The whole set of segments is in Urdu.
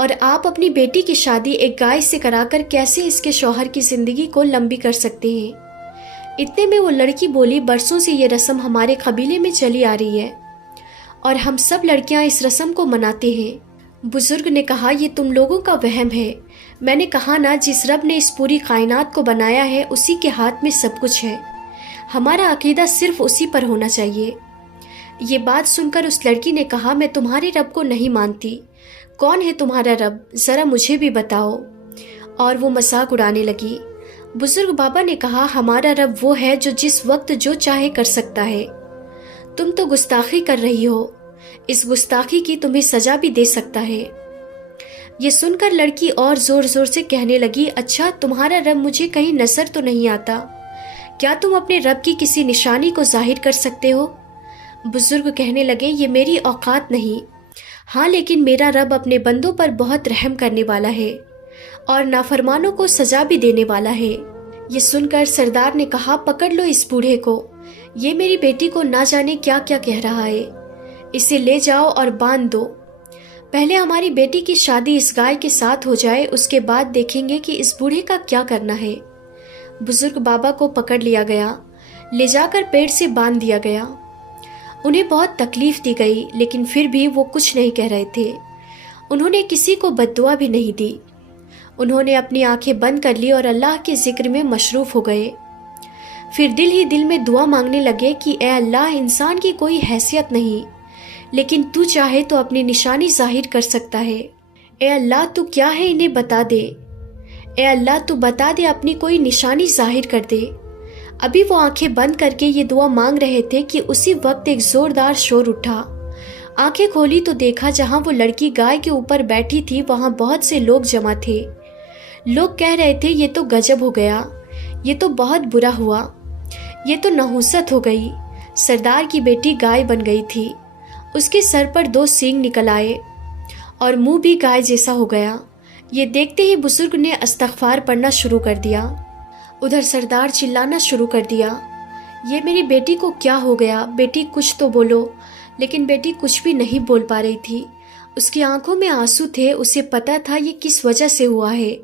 اور آپ اپنی بیٹی کی شادی ایک گائے سے کرا کر کیسے اس کے شوہر کی زندگی کو لمبی کر سکتے ہیں؟ اتنے میں وہ لڑکی بولی، برسوں سے یہ رسم ہمارے قبیلے میں چلی آ رہی ہے اور ہم سب لڑکیاں اس رسم کو مناتے ہیں۔ بزرگ نے کہا، یہ تم لوگوں کا وہم ہے۔ میں نے کہا نا، جس رب نے اس پوری کائنات کو بنایا ہے اسی کے ہاتھ میں سب کچھ ہے، ہمارا عقیدہ صرف اسی پر ہونا چاہیے۔ یہ بات سن کر اس لڑکی نے کہا، میں تمہارے رب کو نہیں مانتی۔ کون ہے تمہارا رب؟ ذرا مجھے بھی بتاؤ۔ اور وہ مذاق اڑانے لگی۔ بزرگ بابا نے کہا، ہمارا رب وہ ہے جو جس وقت جو چاہے کر سکتا ہے۔ تم تو گستاخی کر رہی ہو، اس گستاخی کی تمہیں سزا بھی دے سکتا ہے۔ یہ سن کر لڑکی اور زور زور سے کہنے لگی، اچھا تمہارا رب مجھے کہیں نظر تو نہیں آتا؟ کیا تم اپنے رب کی کسی نشانی کو ظاہر کر سکتے ہو؟ بزرگ کہنے لگے، یہ میری اوقات نہیں، ہاں لیکن میرا رب اپنے بندوں پر بہت رحم کرنے والا ہے اور نافرمانوں کو سزا بھی دینے والا ہے۔ یہ سن کر سردار نے کہا، پکڑ لو اس بوڑھے کو، یہ میری بیٹی کو نہ جانے کیا کیا کہہ رہا ہے، اسے لے جاؤ اور باندھ دو۔ پہلے ہماری بیٹی کی شادی اس گائے کے ساتھ ہو جائے، اس کے بعد دیکھیں گے کہ اس بوڑھے کا کیا کرنا ہے۔ بزرگ بابا کو پکڑ لیا گیا، لے جا کر پیڑ سے باندھ دیا گیا۔ انہیں بہت تکلیف دی گئی، لیکن پھر بھی وہ کچھ نہیں کہہ رہے تھے۔ انہوں نے کسی کو بد دعا بھی نہیں دی۔ انہوں نے اپنی آنکھیں بند کر لی اور اللہ کے ذکر میں مصروف ہو گئے۔ پھر دل ہی دل میں دعا مانگنے لگے کہ اے اللہ، انسان کی کوئی حیثیت نہیں، لیکن تو چاہے تو اپنی نشانی ظاہر کر سکتا ہے۔ اے اللہ، تو کیا ہے انہیں بتا دے۔ اے اللہ، تو بتا دے، اپنی کوئی نشانی ظاہر کر دے۔ ابھی وہ آنکھیں بند کر کے یہ دعا مانگ رہے تھے کہ اسی وقت ایک زوردار شور اٹھا۔ آنکھیں کھولی تو دیکھا جہاں وہ لڑکی گائے کے اوپر بیٹھی تھی وہاں بہت سے لوگ جمع تھے۔ لوگ کہہ رہے تھے، یہ تو گجب ہو گیا، یہ تو بہت برا ہوا، یہ تو نحوست ہو گئی۔ سردار کی بیٹی گائے بن گئی تھی، اس کے سر پر 2 سینگ نکل آئے اور منہ بھی گائے جیسا ہو گیا۔ یہ دیکھتے ہی بزرگ نے استغفار پڑھنا شروع کر دیا۔ ادھر سردار چلانا شروع کر دیا، یہ میری بیٹی کو کیا ہو گیا؟ بیٹی کچھ تو بولو۔ لیکن بیٹی کچھ بھی نہیں بول پا رہی تھی، اس کی آنکھوں میں آنسو تھے۔ اسے پتا تھا یہ کس وجہ سے ہوا ہے،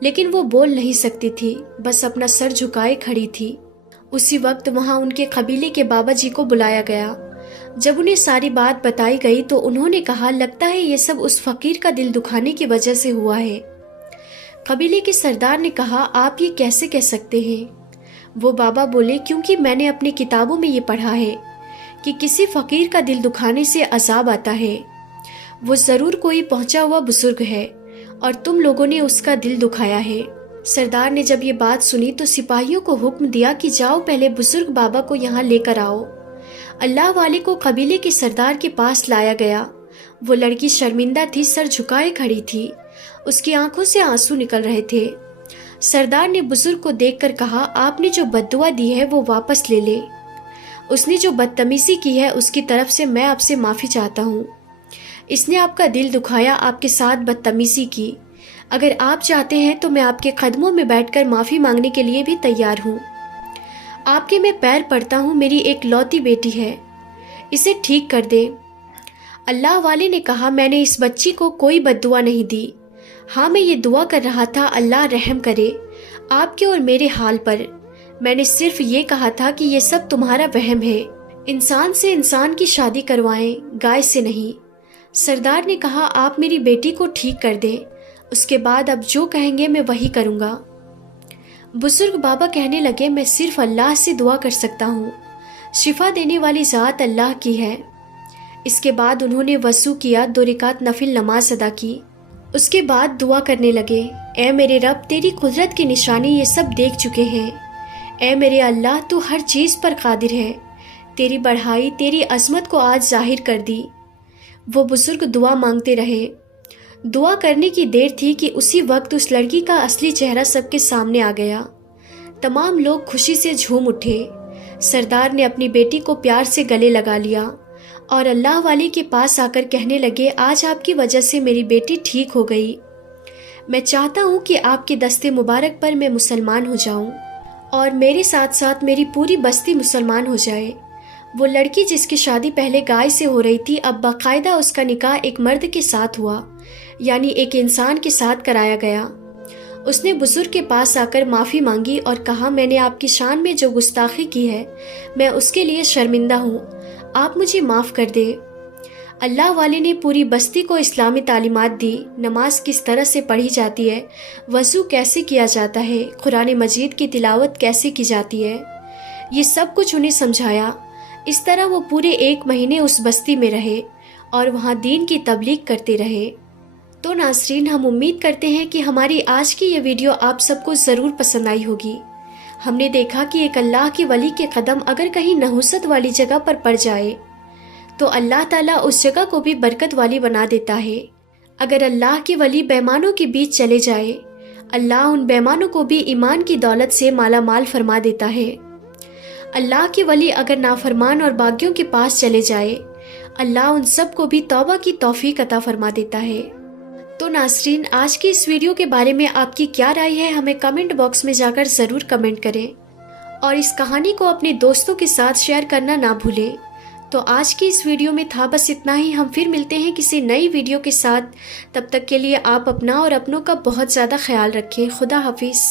لیکن وہ بول نہیں سکتی تھی، بس اپنا سر جھکائے کھڑی تھی۔ اسی وقت وہاں ان کے قبیلے کے بابا جی کو بلایا گیا۔ جب انہیں ساری بات بتائی گئی تو انہوں نے کہا، لگتا ہے یہ سب اس فقیر کا دل دکھانے کی وجہ سے ہوا ہے۔ قبیلے کے سردار نے کہا، آپ یہ کیسے کہہ سکتے ہیں؟ وہ بابا بولے، کیونکہ میں نے اپنی کتابوں میں یہ پڑھا ہے کہ کسی فقیر کا دل دکھانے سے عذاب آتا ہے، وہ ضرور کوئی پہنچا ہوا بزرگ ہے اور تم لوگوں نے اس کا دل دکھایا ہے۔ سردار نے جب یہ بات سنی تو سپاہیوں کو حکم دیا کہ جاؤ پہلے بزرگ بابا کو یہاں لے کر آؤ۔ اللہ والے کو قبیلے کے سردار کے پاس لایا گیا۔ وہ لڑکی شرمندہ تھی، سر جھکائے کھڑی تھی، اس کی آنکھوں سے آنسو نکل رہے تھے۔ سردار نے بزرگ کو دیکھ کر کہا، آپ نے جو بد دعا دی ہے وہ واپس لے لے، اس نے جو بدتمیزی کی ہے اس کی طرف سے میں آپ سے معافی چاہتا ہوں۔ اس نے آپ کا دل دکھایا، آپ کے ساتھ بدتمیزی کی۔ اگر آپ چاہتے ہیں تو میں آپ کے قدموں میں بیٹھ کر معافی مانگنے کے لیے بھی تیار ہوں۔ آپ کے میں پیر پڑتا ہوں، میری ایک لوتی بیٹی ہے، اسے ٹھیک کر دیں۔ اللہ والے نے کہا، میں نے اس بچی کو کوئی بد دعا نہیں دی، ہاں میں یہ دعا کر رہا تھا اللہ رحم کرے آپ کے اور میرے حال پر۔ میں نے صرف یہ کہا تھا کہ یہ سب تمہارا وہم ہے، انسان سے انسان کی شادی کروائیں، گائے سے نہیں۔ سردار نے کہا، آپ میری بیٹی کو ٹھیک کر دیں، اس کے بعد اب جو کہیں گے میں وہی کروں گا۔ بزرگ بابا کہنے لگے، میں صرف اللہ سے دعا کر سکتا ہوں، شفا دینے والی ذات اللہ کی ہے۔ اس کے بعد انہوں نے وضو کیا، 2 رکعت نفل نماز ادا کی۔ اس کے بعد دعا کرنے لگے، اے میرے رب، تیری قدرت کی نشانی یہ سب دیکھ چکے ہیں۔ اے میرے اللہ، تو ہر چیز پر قادر ہے، تیری بڑھائی، تیری عظمت کو آج ظاہر کر دی۔ وہ بزرگ دعا مانگتے رہے۔ دعا کرنے کی دیر تھی کہ اسی وقت اس لڑکی کا اصلی چہرہ سب کے سامنے آ گیا۔ تمام لوگ خوشی سے جھوم اٹھے۔ سردار نے اپنی بیٹی کو پیار سے گلے لگا لیا اور اللہ والے کے پاس آ کر کہنے لگے، آج آپ کی وجہ سے میری بیٹی ٹھیک ہو گئی۔ میں چاہتا ہوں کہ آپ کے دستے مبارک پر میں مسلمان ہو جاؤں اور میرے ساتھ ساتھ میری پوری بستی مسلمان ہو جائے۔ وہ لڑکی جس کی شادی پہلے گائے سے ہو رہی تھی، اب باقاعدہ اس کا نکاح ایک مرد کے ساتھ ہوا، یعنی ایک انسان کے ساتھ کرایا گیا۔ اس نے بزرگ کے پاس آ کر معافی مانگی اور کہا، میں نے آپ کی شان میں جو گستاخی کی ہے میں اس کے لیے شرمندہ ہوں، آپ مجھے معاف کر دیں۔ اللہ والے نے پوری بستی کو اسلامی تعلیمات دی، نماز کس طرح سے پڑھی جاتی ہے، وضو کیسے کیا جاتا ہے، قرآن مجید کی تلاوت کیسے کی جاتی ہے، یہ سب کچھ انہیں سمجھایا۔ اس طرح وہ پورے 1 مہینے اس بستی میں رہے اور وہاں دین کی تبلیغ کرتے رہے۔ تو ناظرین، ہم امید کرتے ہیں کہ ہماری آج کی یہ ویڈیو آپ سب کو ضرور پسند آئی ہوگی۔ ہم نے دیکھا کہ ایک اللہ کے ولی کے قدم اگر کہیں نحوست والی جگہ پر پڑ جائے تو اللہ تعالیٰ اس جگہ کو بھی برکت والی بنا دیتا ہے۔ اگر اللہ کے ولی بیمانوں کے بیچ چلے جائے، اللہ ان بیمانوں کو بھی ایمان کی دولت سے مالا مال فرما دیتا ہے۔ اللہ کے ولی اگر نافرمان اور باغیوں کے پاس چلے جائے، اللہ ان سب کو بھی توبہ کی توفیق عطا فرما دیتا ہے۔ تو ناظرین، آج کی اس ویڈیو کے بارے میں آپ کی کیا رائے ہے، ہمیں کمنٹ باکس میں جا کر ضرور کمنٹ کریں اور اس کہانی کو اپنے دوستوں کے ساتھ شیئر کرنا نہ بھولیں۔ تو آج کی اس ویڈیو میں تھا بس اتنا ہی۔ ہم پھر ملتے ہیں کسی نئی ویڈیو کے ساتھ، تب تک کے لیے آپ اپنا اور اپنوں کا بہت زیادہ خیال رکھیں۔ خدا حافظ۔